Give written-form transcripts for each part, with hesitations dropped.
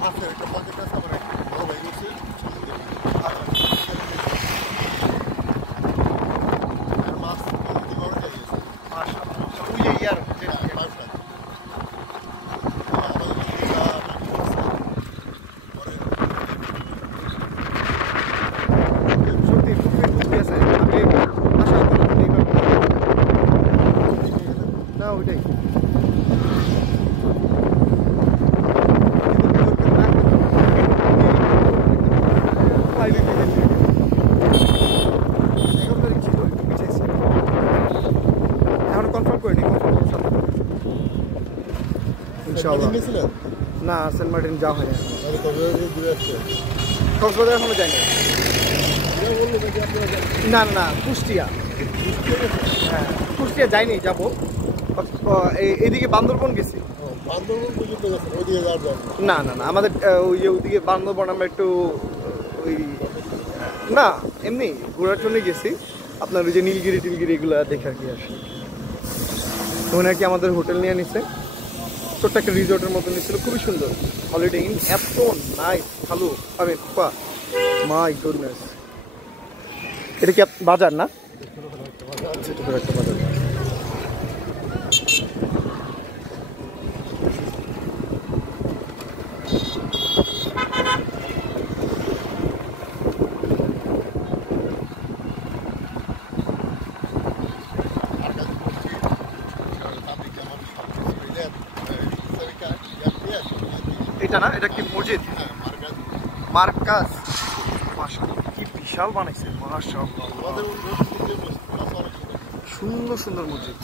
আছে একটা পকেট আছে আমার বড় ভাই গেছে আর মাছ কি বড় গেছে মাশাআল্লাহ ওই যে ইয়ার সত্যি খুব আছে আমি আশা করি না ওইটাই না সেন্ট মার্টিন যাওয়া হয়নি কক্সবাজার এখনো যায়নি না না কুষ্টিয়া হ্যাঁ কুষ্টিয়া যাইনি যাবো এইদিকে বান্দরবন গেছি না না না আমাদের ওই যে ওইদিকে বান্দরবন আমরা একটু ওই না এমনি ঘোরার জন্য গেছি আপনার ওই যে নীলগিরি টিলগিরি এগুলো দেখে আর কি আসি ওখানে আর কি আমাদের হোটেল নিয়ে নিছে ছোট্ট একটা রিসোর্টের মতো নিয়েছিল খুবই সুন্দর হলিডে ইন এত নাইস ভালো আমি মাই গুডনেস এটা কি বাজার না ছোট একটা বাজার এটা না এটা কি মসজিদ মার্কাজ মাশাআল্লাহ কি বিশাল বানাইছে মাশাআল্লাহ সুন্দর সুন্দর মসজিদ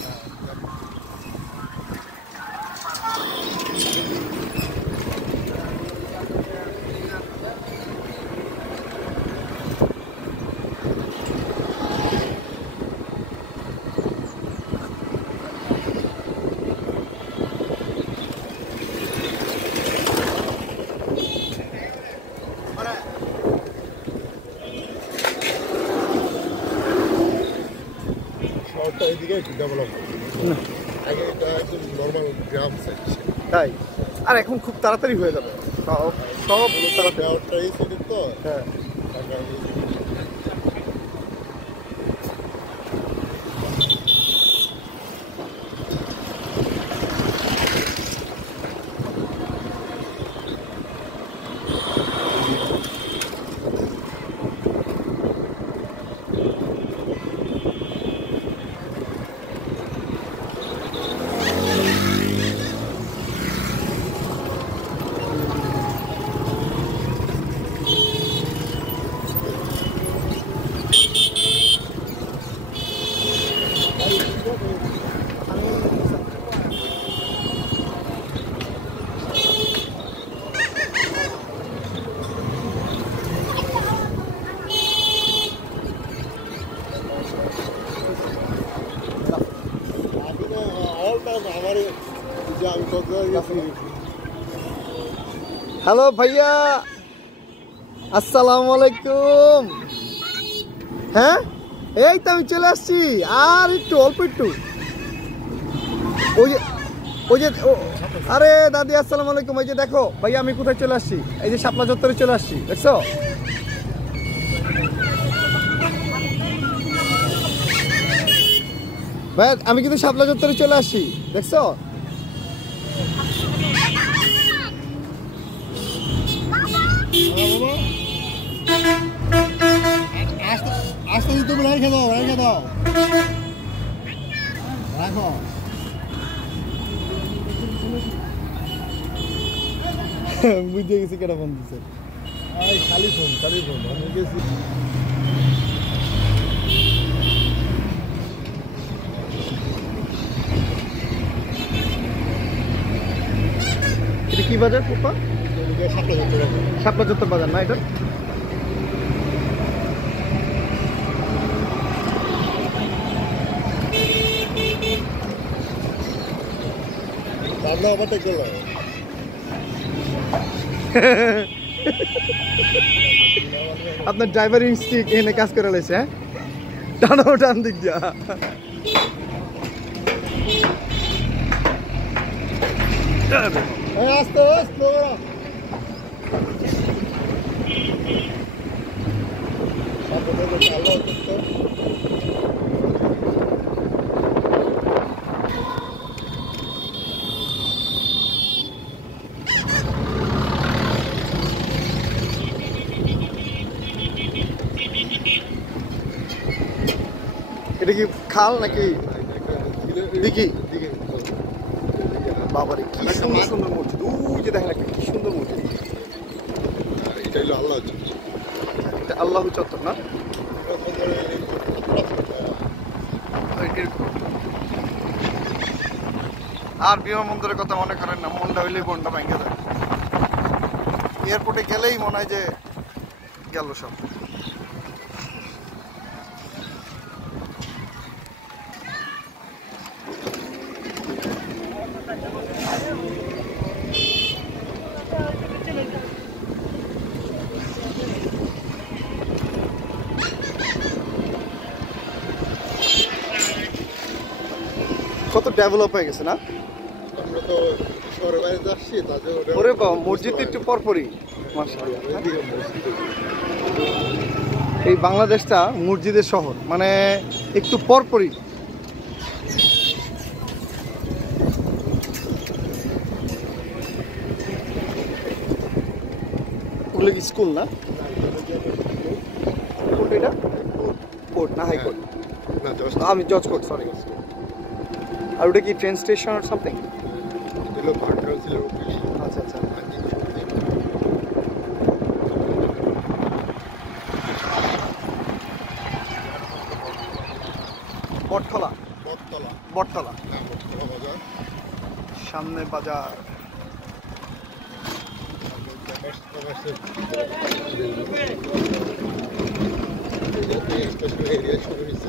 এদিকে একটু ডেভেলপ আগে এটা একদম নর্মাল গ্রাম সাইড তাই আর এখন খুব তাড়াতাড়ি হয়ে যাবে সব তাড়াতাড়ি তো হ্যাঁ হ্যালো ভাইয়া আসসালামু আলাইকুম হ্যাঁ এই তো আমি চলে আসছি আর একটু অল্প একটু ওই যে আরে দাদি আসসালামু আলাইকুম এই যে দেখো ভাইয়া আমি কোথায় চলে আসছি এই যে শাপলা চত্বরে চলে আসছি দেখছো ভাই আমি কিন্তু শাপলা চত্বরে চলে আসছি দেখছো আস্তে তুমি রেখে দাও রাখো বুঝে গেছি কেটা ফোন দিচ্ছে খালি ফোন আমি গেছি এটা কি বাজার পোপা শাপলা চত্বর বাজার না এটা আপনার ড্রাইভার ইনস্টিক এনে কাজ করে লাইছে হ্যাঁ টানো টান দিক দিয়া আস্তে আস্তে মনে করছে আল্লাহ অসুস্থ। এটা কি খাল নাকি দিঘি? দিকে বাবারে কি সুন্দর সুন্দর মসজিদ, ওই যে দেখেন একটা কি সুন্দর মসজিদ। এটা হলো আল্লাহ এটা আল্লাহ চত্বর না? আর বিমানবন্দরের কথা মনে করেন না, মনটা হইলেই মনটা ভেঙে যায়। এয়ারপোর্টে গেলেই মনে হয় যে গেল সব। কত ডেভেলপ হয়ে গেছে না? আমরা তো শহরের বাইরে যাচ্ছি তাদের ওরে বাবা, মসজিদ একটু পরপরই মাশাআল্লাহ। এই বাংলাদেশটা মসজিদের শহর, মানে একটু পরপরই। ওগুলো কি স্কুল না? কোর্ট এটা? কোর্ট না হাইকোর্ট? না আমি জজ কোর্ট, সরি। আর ওটা কি ট্রেন স্টেশন আর সামথিং? দিলো ভাটরাল ছিল। আচ্ছা আচ্ছা। বটতলা? বটতলা। বটতলা না, বটতলা বাজার। সামনে বাজার। স্টেশন এরিয়া শুরু হয়েছে।